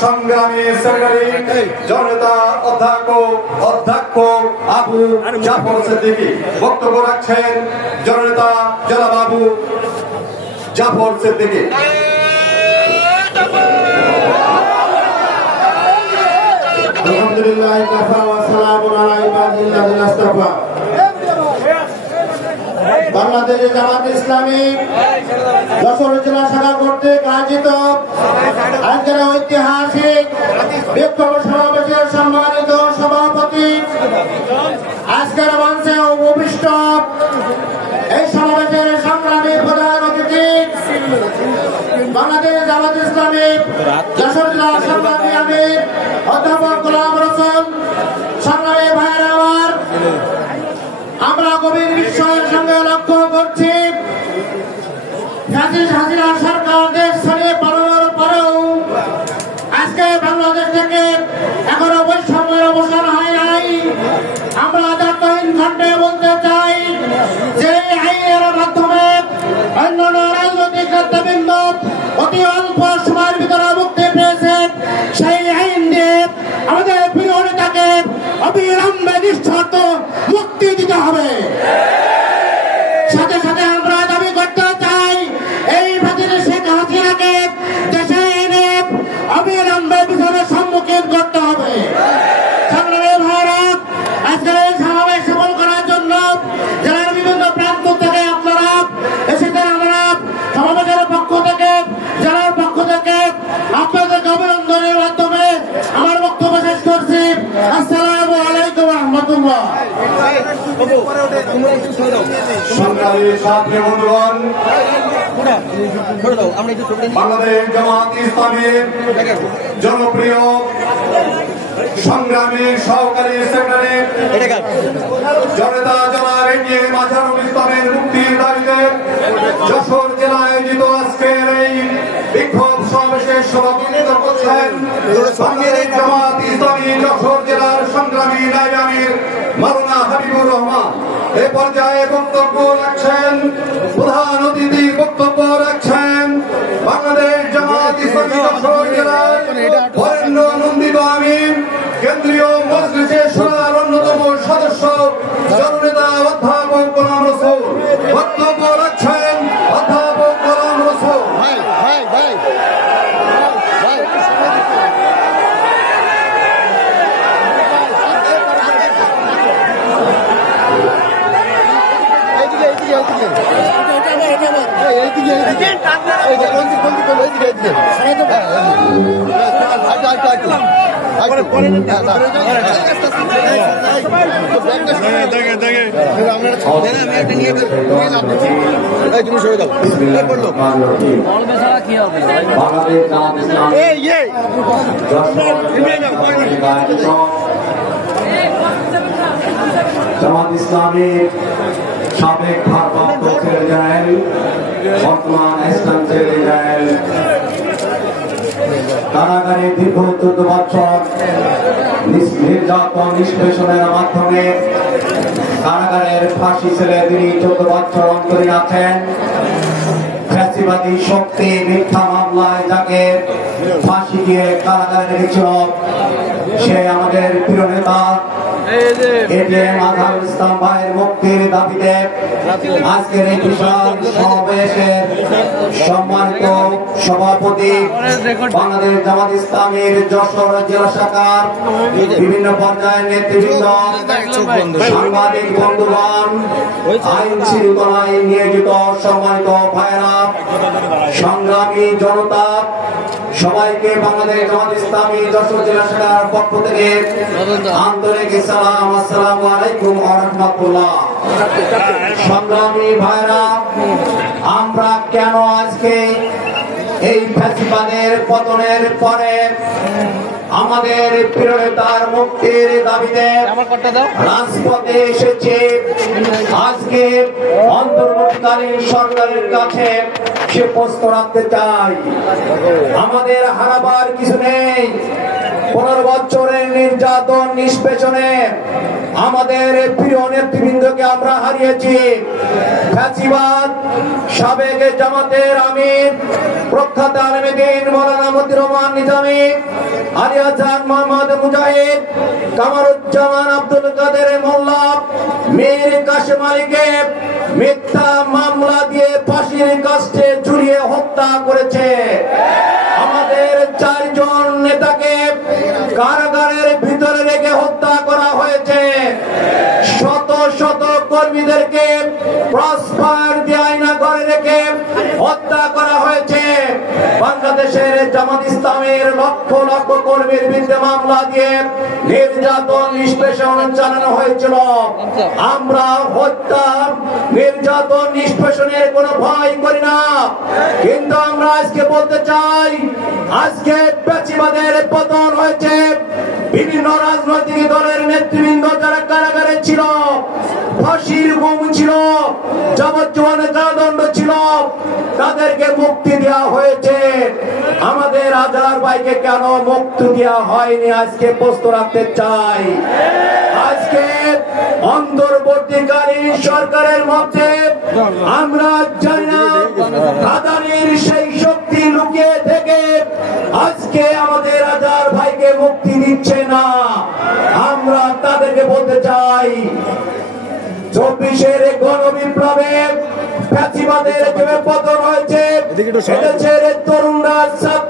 সংগ্রামী সেক্রেটারি জনতা অধ্যক্ষ আবু জাফর সিদ্দিকী বক্তব্য রাখছেন। জননেতা জনাব আবু জাফর সিদ্দিকী। আলহামদুলিল্লাহ কাফা ওয়া সালামুন আলা ইবাদিল্লাহিল ইসতাফা। বাংলাদেশ জামাত ইসলামী যশোর জেলা শাখা কর্তৃক আয়োজিত আজকের ঐতিহাসিক বিক্ষোভ সমাবেশের সম্মানিত সভাপতি, আজকের মঞ্চে উপবিষ্ট এই সমাবেশের সংগ্রামী প্রধান অতিথি, বাংলাদেশ জামাত ইসলামী যশোর জেলা সংগ্রামী আমির অধ্যাপক গোলাম রসুল, সংগ্রামী ভাইয়েরা আমার, আমরা গভীর বিস্ময়ের সঙ্গে লক্ষ্য করছি হাসিনা সরকার দেশ ছাড়িয়ে পালানোর পরেও আজকে বাংলাদেশ থেকে এখনো বৈষম্যের অবসান হয় নাই। আমরা দায়িত্বহীন খণ্ডে বলতে চাই যে আইনের মাধ্যমে অন্যান্য রাজনৈতিক নেতৃবৃন্দ অতি অল্প সময়ের ভিতরে মুক্তি পেয়েছে, সেই আইন দিয়ে আমাদের প্রিয় নেতাকে অবিলম্বে নিঃশর্ত মুক্তি দিতে হবে। সাথে সাথে আমরা দাবি করতে চাই এই বাতিল শেখ হাসিনাকে দেশে এনে অবিলম্বে বিচারের সম্মুখীন করতে হবে। সংগ্রামী ভারত, আজকের এই সমাবেশ সফল করার জন্য জেলার বিভিন্ন প্রান্ত থেকে আপনারা এসেছেন। আমরা সমাবেশের পক্ষ থেকে, জেলার পক্ষ থেকে আপনাদেরকে অভিনন্দনের মাধ্যমে আমার বক্তব্য শেষ করছি। আসসালামু আলাইকুম ওয়া রাহমাতুল্লাহ। সংগ্রামী সাথী বন্ধুগণ, বাংলাদেশ জামাত ইসলামীর জনপ্রিয় সংগ্রামী সহকারী সেক্রেটারি জনতা জনাব এটিএম মাঝারুল ইসলামের মুক্তির দাবিতে যশোর জেলায় আয়োজিত আজকের এই বিক্ষোভ সমাবেশের সভাপতিত্ব করছেন বাংলাদেশ জামাত ইসলামী যশোর জেলার সংগ্রামী নায়েবে আমির মাওলানা হাবিবুর রহমান। এ পর্যায়ে বক্তব্য রাখছেন প্রধান অতিথি, বক্তব্য রাখছেন বাংলাদেশ জামাত ইসলামী যশোর জেলার বরেণ্য নন্দিত আমির, কেন্দ্রীয় মজলিসের শূরার অন্যতম সদস্য জননেতা অধ্যাপক গোলাম রসুল। বক্তব্য রাখছেন অধ্যাপক গোলাম রসুল। জামাত ইসলামীর সাবেক ভারপ্রাপ্ত সেক্রেটারি, বর্তমান অ্যাসিস্ট্যান্ট সেক্রেটারি, কারাগারে দীর্ঘ 14 বছর নির্যাতন নিষ্পেষণের মাধ্যমে কারাগারের ফাঁসি ছেলে তিনি 14 বছর অন্তরীণ আছেন। ফ্যাসিবাদী শক্তি মিথ্যা মামলায় যাকে ফাঁসি দিয়ে কারাগারে রেখেছিল সে আমাদের প্রিয় নেতা এটিএম মাঝারুল ইসলাম ভাইয়ের মুক্তির দাবিতে আজকের এই বিশাল সমাবেশের সম্মানিত সভাপতি, বাংলাদেশ জামাত ইসলামীর যশোর জেলা শাখার বিভিন্ন পর্যায়ের নেতৃবৃন্দ, সাংবাদিক বন্ধুগণ, আইন শৃঙ্খলায় নিয়োজিত সম্মানিত ভাইয়েরা, সংগ্রামী জনতা, সবাইকে বাংলাদেশ জামাত ইসলামী যশোর জেলা শাখার পক্ষ থেকে আন্তরিক সালাম, আসসালামু আলাইকুম ওয়া রাহমাতুল্লাহ। সংগ্রামী ভাইরা, আমরা কেন আজকে এই ফ্যাসিবাদের পতনের পরে আমাদের প্রিয় নেতার মুক্তির দাবিতে রাজপথে এসেছে, আজকে অন্তর্বর্তীকালীন সরকারের কাছে সে প্রশ্ন রাখতে চাই। আমাদের হারাবার কিছু নেই। 15 বছরের নির্যাতন নিষ্পেষণে আমাদের প্রিয় নেতৃবৃন্দকে আমরা হারিয়েছি। ফ্যাসিবাদ সাবেক জামাতের আমির প্রখ্যাত আলেমদ্বীন মাওলানা মতিউর রহমান নিজামী, আলী হাসান মোহাম্মদ মুজাহিদ, কামরুজ্জামান আব্দুল কাদের মোল্লা, মীর কাশেম আলীকে মিথ্যা মামলা দিয়ে ফাঁসির কাস্টে ঝুলিয়ে হত্যা করেছে। আমাদের 4 জন নেতাকে কারাগারের ভিতরে রেখে হত্যা করা হয়েছে। শত শত কর্মীদেরকে ক্রসফায়ার দিয়ে আয়না করে রেখে হত্যা করা হয়েছে। বাংলাদেশের জামাত ইসলামের লক্ষ লক্ষ কর্মীর বিরুদ্ধে মামলা দিয়ে নির্যাতন নিষ্পেষণ চালানো হয়েছিল। আমরা হত্যা নির্যাতন নিষ্পেষণের কোনো ভয় করি না, কিন্তু আমরা আজকে বলতে চাই, আজকে ফ্যাসিবাদের পতন হয়েছে। বিভিন্ন রাজনৈতিক দলের নেতৃবৃন্দ যারা কারাগারে ছিল, ফাঁসির হুকুম ছিল, যাবজ্জীবনের কারাদণ্ড ছিল, তাদেরকে মুক্তি দেওয়া হয়েছে। আমাদের আজহার ভাইকে কেন মুক্তি দেওয়া হয়নি আজকে প্রশ্ন রাখতে চাই। আজকে অন্তর্বর্তীকালীন সরকারের মধ্যে আমরা জানি না আদানির সেই শক্তি লুকিয়ে থেকে আজকে আমাদের আজহার ভাইকে মুক্তি দিচ্ছে না। আমরা তাদেরকে বলতে চাই, 24-এর গণবিপ্লবে ফ্যাসিবাদের যে পতন হয়েছে, এদেশের তরুণরা